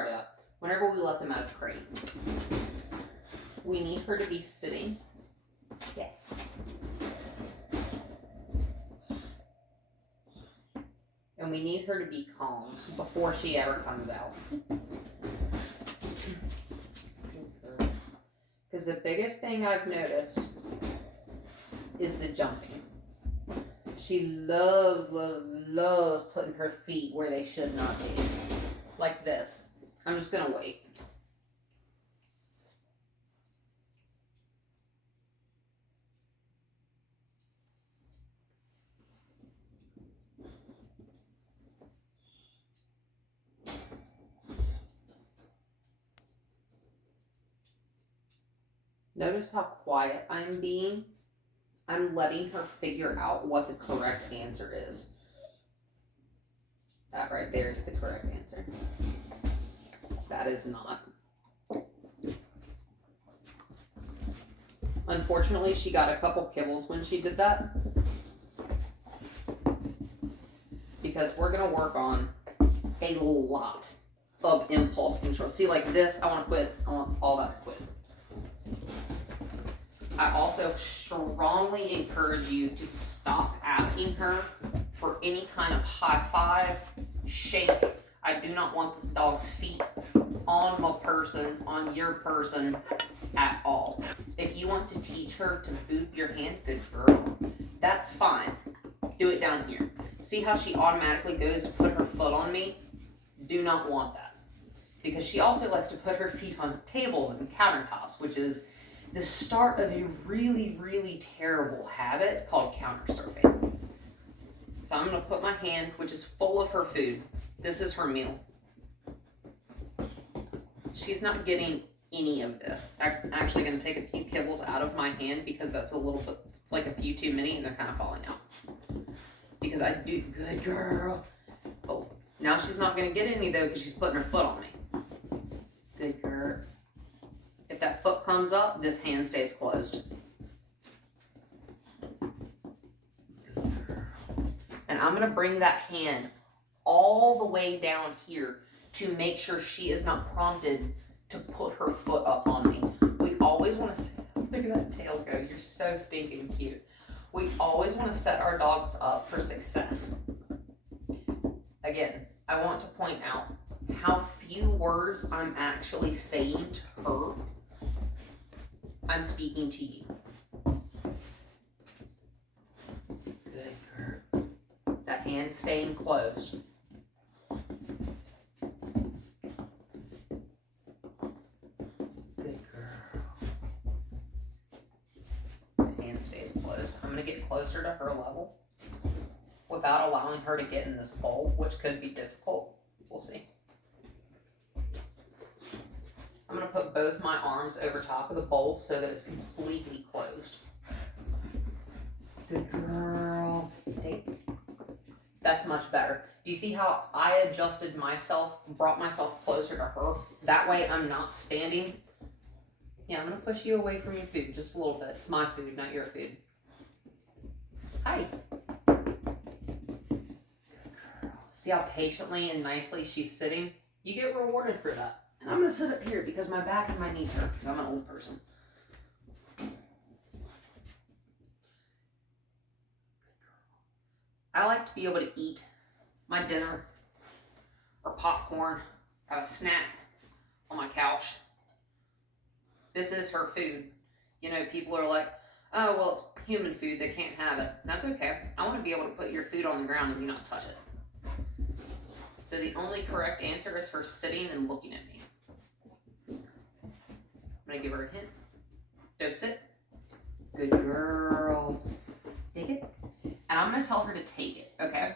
prior to that, whenever we let them out of the crate, we need her to be sitting. Yes. And we need her to be calm before she ever comes out. Because the biggest thing I've noticed is the jumping. She loves putting her feet where they should not be. Like this. I'm just going to wait. Notice how quiet I'm being. I'm letting her figure out what the correct answer is. That right there is the correct answer. That is not. Unfortunately, she got a couple kibbles when she did that. Because we're going to work on a lot of impulse control. See, like this, I want to quit. I want all that to quit. I also strongly encourage you to stop asking her for any kind of high five, shake. I do not want this dog's feet on my person, on your person at all. If you want to teach her to boot your hand, good girl. That's fine. Do it down here. See how she automatically goes to put her foot on me? Do not want that. Because she also likes to put her feet on tables and countertops, which is the start of a really, really terrible habit called counter surfing. So I'm going to put my hand, which is full of her food. This is her meal. She's not getting any of this. I'm actually going to take a few kibbles out of my hand because that's a little bit, it's like a few too many and they're kind of falling out. Because I do, good girl. Oh, now she's not going to get any though because she's putting her foot on me. Good girl. If that foot comes up, this hand stays closed. And I'm going to bring that hand all the way down here to make sure she is not prompted to put her foot up on me. We always want to, look at that tail go, you're so stinking cute. We always want to set our dogs up for success. Again, I want to point out how few words I'm actually saying to her. I'm speaking to you. Good girl. That hand is staying closed. Good girl. The hand stays closed. I'm going to get closer to her level without allowing her to get in this bowl, which could be difficult. We'll see. I'm going to put both my arms over top of the bowl so that it's completely closed. Good girl. That's much better. Do you see how I adjusted myself, brought myself closer to her? That way I'm not standing. Yeah, I'm going to push you away from your food just a little bit. It's my food, not your food. Hi. Good girl. See how patiently and nicely she's sitting? You get rewarded for that. And I'm going to sit up here because my back and my knees hurt because I'm an old person. I like to be able to eat my dinner or popcorn, have a snack on my couch. This is her food. You know, people are like, oh, well, it's human food. They can't have it. That's okay. I want to be able to put your food on the ground and you not touch it. So the only correct answer is her sitting and looking at me. I'm going to give her a hint. Go sit. Good girl. Take it. And I'm going to tell her to take it, okay?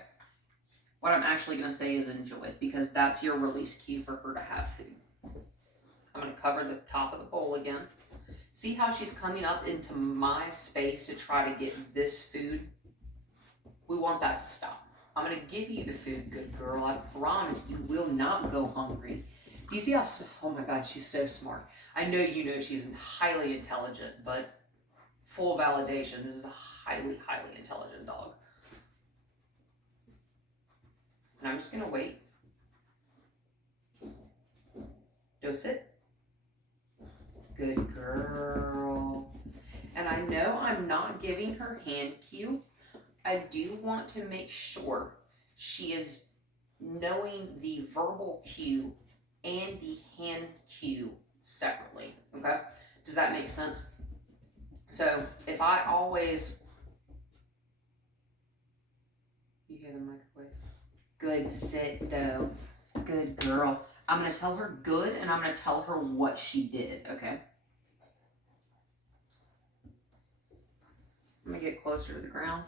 What I'm actually going to say is enjoy it because that's your release cue for her to have food. I'm going to cover the top of the bowl again. See how she's coming up into my space to try to get this food? We want that to stop. I'm going to give you the food, good girl. I promise you will not go hungry. Do you see how, oh my God, she's so smart. I know you know she's highly intelligent, but full validation, this is a highly, highly intelligent dog. And I'm just going to wait. Go sit. Good girl. And I know I'm not giving her hand cue. I do want to make sure she is knowing the verbal cue and the hand cue separately, okay? Does that make sense? So if I always, you hear the microwave? Good, sit, dough. Good girl. I'm going to tell her good, and I'm going to tell her what she did, okay? I'm going to get closer to the ground.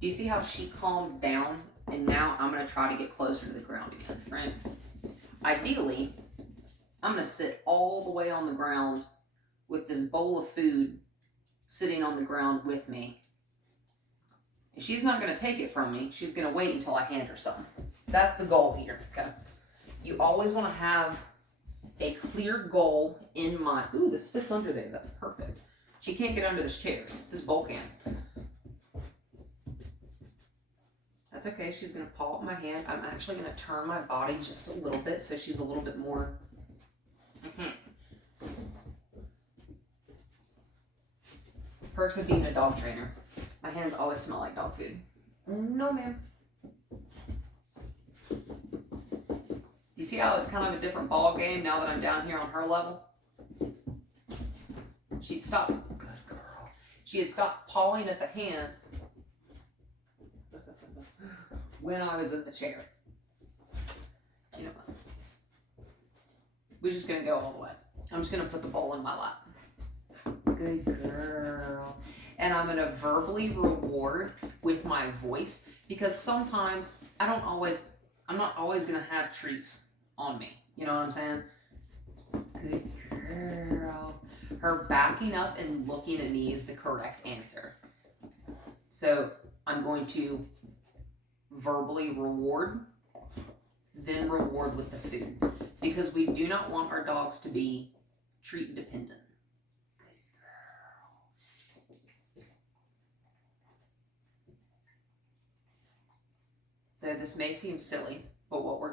Do you see how she calmed down? And now I'm going to try to get closer to the ground again, right? Ideally, I'm going to sit all the way on the ground with this bowl of food sitting on the ground with me. And she's not going to take it from me. She's going to wait until I hand her some. That's the goal here, okay? You always want to have a clear goal in mind. Ooh, this fits under there. That's perfect. She can't get under this chair. This bowl can. That's okay. She's going to paw up my hand. I'm actually going to turn my body just a little bit so she's a little bit more. Perks of being a dog trainer. My hands always smell like dog food. No, ma'am. You see how it's kind of a different ball game now that I'm down here on her level? She'd stop. Good girl. She had stopped pawing at the hand when I was in the chair. You know what? We're just going to go all the way. I'm just going to put the bowl in my lap. Good girl. And I'm going to verbally reward with my voice, because sometimes I'm not always going to have treats on me. You know what I'm saying? Good girl. Her backing up and looking at me is the correct answer. So I'm going to verbally reward, then reward with the food, because we do not want our dogs to be treat dependent. So this may seem silly, but what we're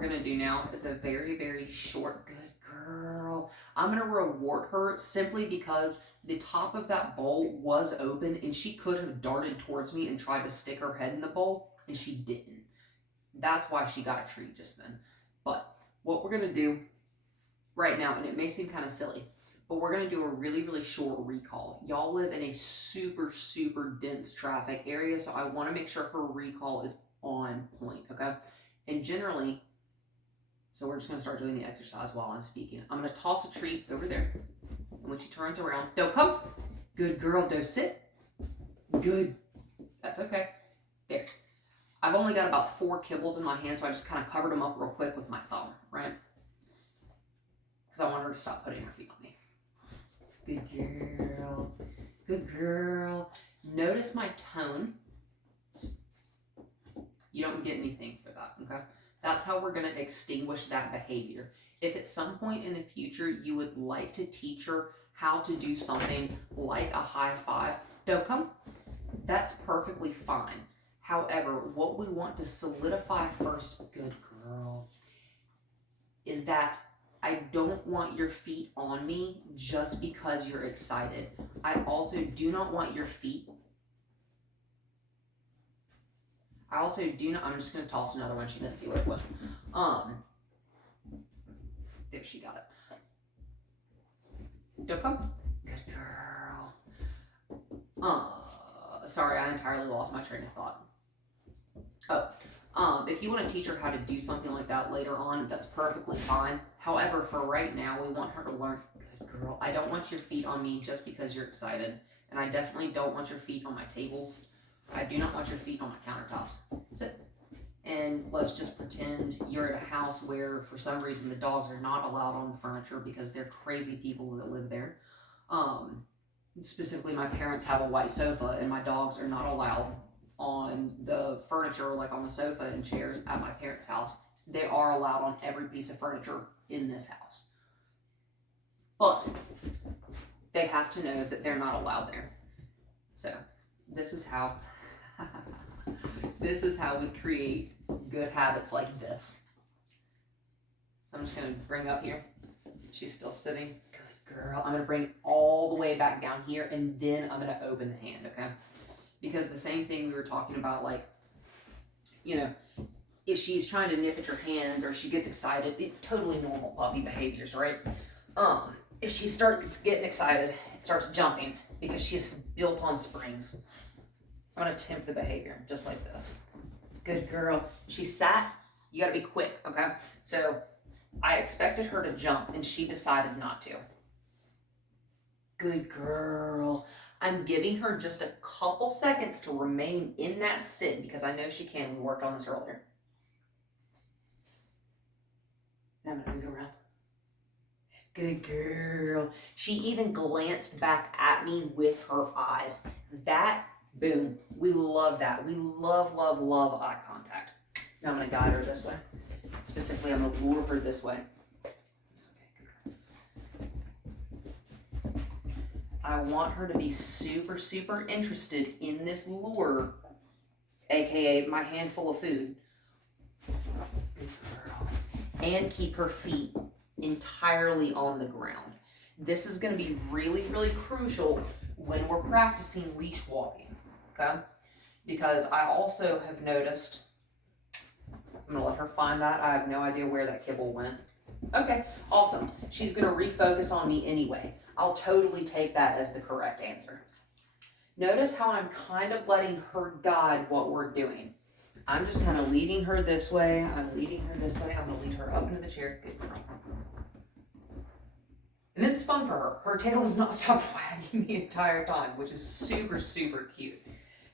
gonna do now is a very, very short, good girl. I'm gonna reward her simply because the top of that bowl was open and she could have darted towards me and tried to stick her head in the bowl, and she didn't. That's why she got a treat just then. But what we're gonna do right now, and it may seem kind of silly, but we're gonna do a really, really short recall. Y'all live in a super, super dense traffic area, so I wanna make sure her recall is on point, okay? And generally, so we're just gonna start doing the exercise while I'm speaking. I'm gonna toss a treat over there. And when she turns around, don't come. Good girl, don't sit. Good. That's okay. There. I've only got about 4 kibbles in my hand, so I just kind of covered them up real quick with my thumb, right? Because I want her to stop putting her feet on me. Good girl. Good girl. Notice my tone. You don't get anything for that, okay? That's how we're going to extinguish that behavior. If at some point in the future you would like to teach her how to do something like a high five, don't come, that's perfectly fine. However, what we want to solidify first, good girl, is that I don't want your feet on me just because you're excited. I also do not want your feet. I'm just going to toss another one. She didn't see what it was. There, she got it. Don't come. Good girl. Sorry, I entirely lost my train of thought. If you want to teach her how to do something like that later on, that's perfectly fine. However, for right now, we want her to learn, good girl, I don't want your feet on me just because you're excited. And I definitely don't want your feet on my tables. I do not want your feet on my countertops. Sit. And let's just pretend you're at a house where, for some reason, the dogs are not allowed on the furniture because they're crazy people that live there. Specifically, my parents have a white sofa, and my dogs are not allowed on the furniture, like on the sofa and chairs at my parents' house. They are allowed on every piece of furniture in this house. But they have to know that they're not allowed there. So this is how we create good habits like this. So I'm just gonna bring up here. She's still sitting. Good girl. I'm gonna bring it all the way back down here, and then I'm gonna open the hand, okay? Because the same thing we were talking about, like, you know, if she's trying to nip at your hands or she gets excited, it's totally normal puppy behaviors, right? If she starts getting excited, it starts jumping because she's built on springs. I'm gonna tempt the behavior just like this. Good girl. She sat. You gotta be quick, okay? So I expected her to jump and she decided not to. Good girl. I'm giving her just a couple seconds to remain in that sit because I know she can. We worked on this earlier. And I'm gonna move around. Good girl. She even glanced back at me with her eyes. That, boom, we love that. We love, love, love eye contact. Now I'm gonna guide her this way. Specifically, I'm gonna lure her this way. I want her to be super, super interested in this lure, aka my handful of food. And keep her feet entirely on the ground. This is going to be really, really crucial when we're practicing leash walking, okay? Because I also have noticed, I'm going to let her find that. I have no idea where that kibble went. Okay, awesome. She's going to refocus on me anyway. I'll totally take that as the correct answer. Notice how I'm kind of letting her guide what we're doing. I'm just kind of leading her this way. I'm leading her this way. I'm going to lead her up into the chair. Good girl. And this is fun for her. Her tail has not stopped wagging the entire time, which is super, super cute.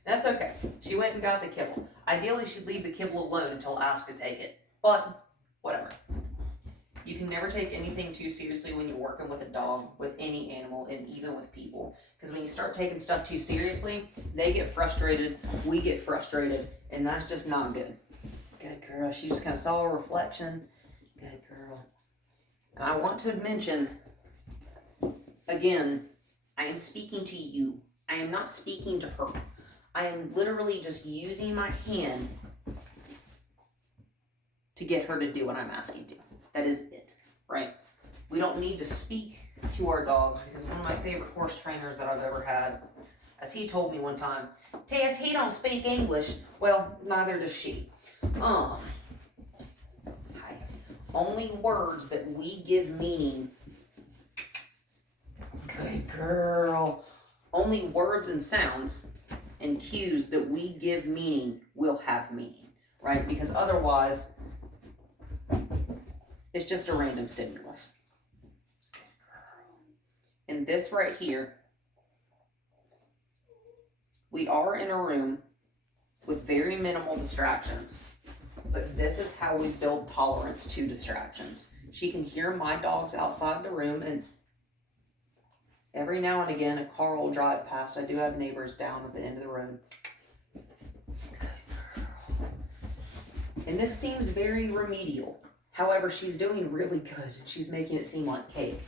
That's okay. She went and got the kibble. Ideally, she'd leave the kibble alone until asked to take it. But, whatever. You can never take anything too seriously when you're working with a dog, with any animal, and even with people. Because when you start taking stuff too seriously, they get frustrated, we get frustrated, and that's just not good. Good girl. She just kind of saw a reflection. Good girl. And I want to mention, again, I am speaking to you. I am not speaking to her. I am literally just using my hand to get her to do what I'm asking to. That is it, right? We don't need to speak to our dogs because one of my favorite horse trainers that I've ever had, as he told me one time, Tess, he don't speak English. Well, neither does she. Only words that we give meaning. Good girl. Only words and sounds and cues that we give meaning will have meaning, right? Because otherwise, it's just a random stimulus. And this right here, we are in a room with very minimal distractions, but this is how we build tolerance to distractions. She can hear my dogs outside the room, and every now and again a car will drive past. I do have neighbors down at the end of the road. Good girl. And this seems very remedial. However, she's doing really good, and she's making it seem like cake.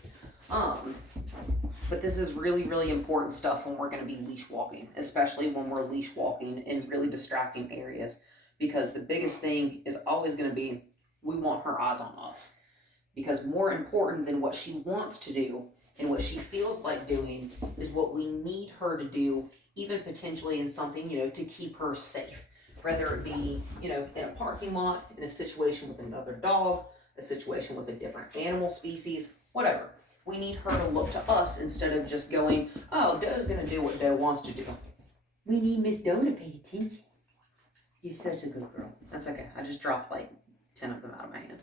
But this is really, really important stuff when we're going to be leash walking, especially when we're leash walking in really distracting areas, because the biggest thing is always going to be, we want her eyes on us. Because more important than what she wants to do and what she feels like doing is what we need her to do, even potentially in something, to keep her safe. Whether it be, in a parking lot, in a situation with another dog, a situation with a different animal species, whatever. We need her to look to us instead of just going, oh, Doe's going to do what Doe wants to do. We need Miss Doe to pay attention. You're such a good girl. That's okay. I just dropped like 10 of them out of my hand.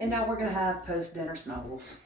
And now we're going to have post-dinner snuggles.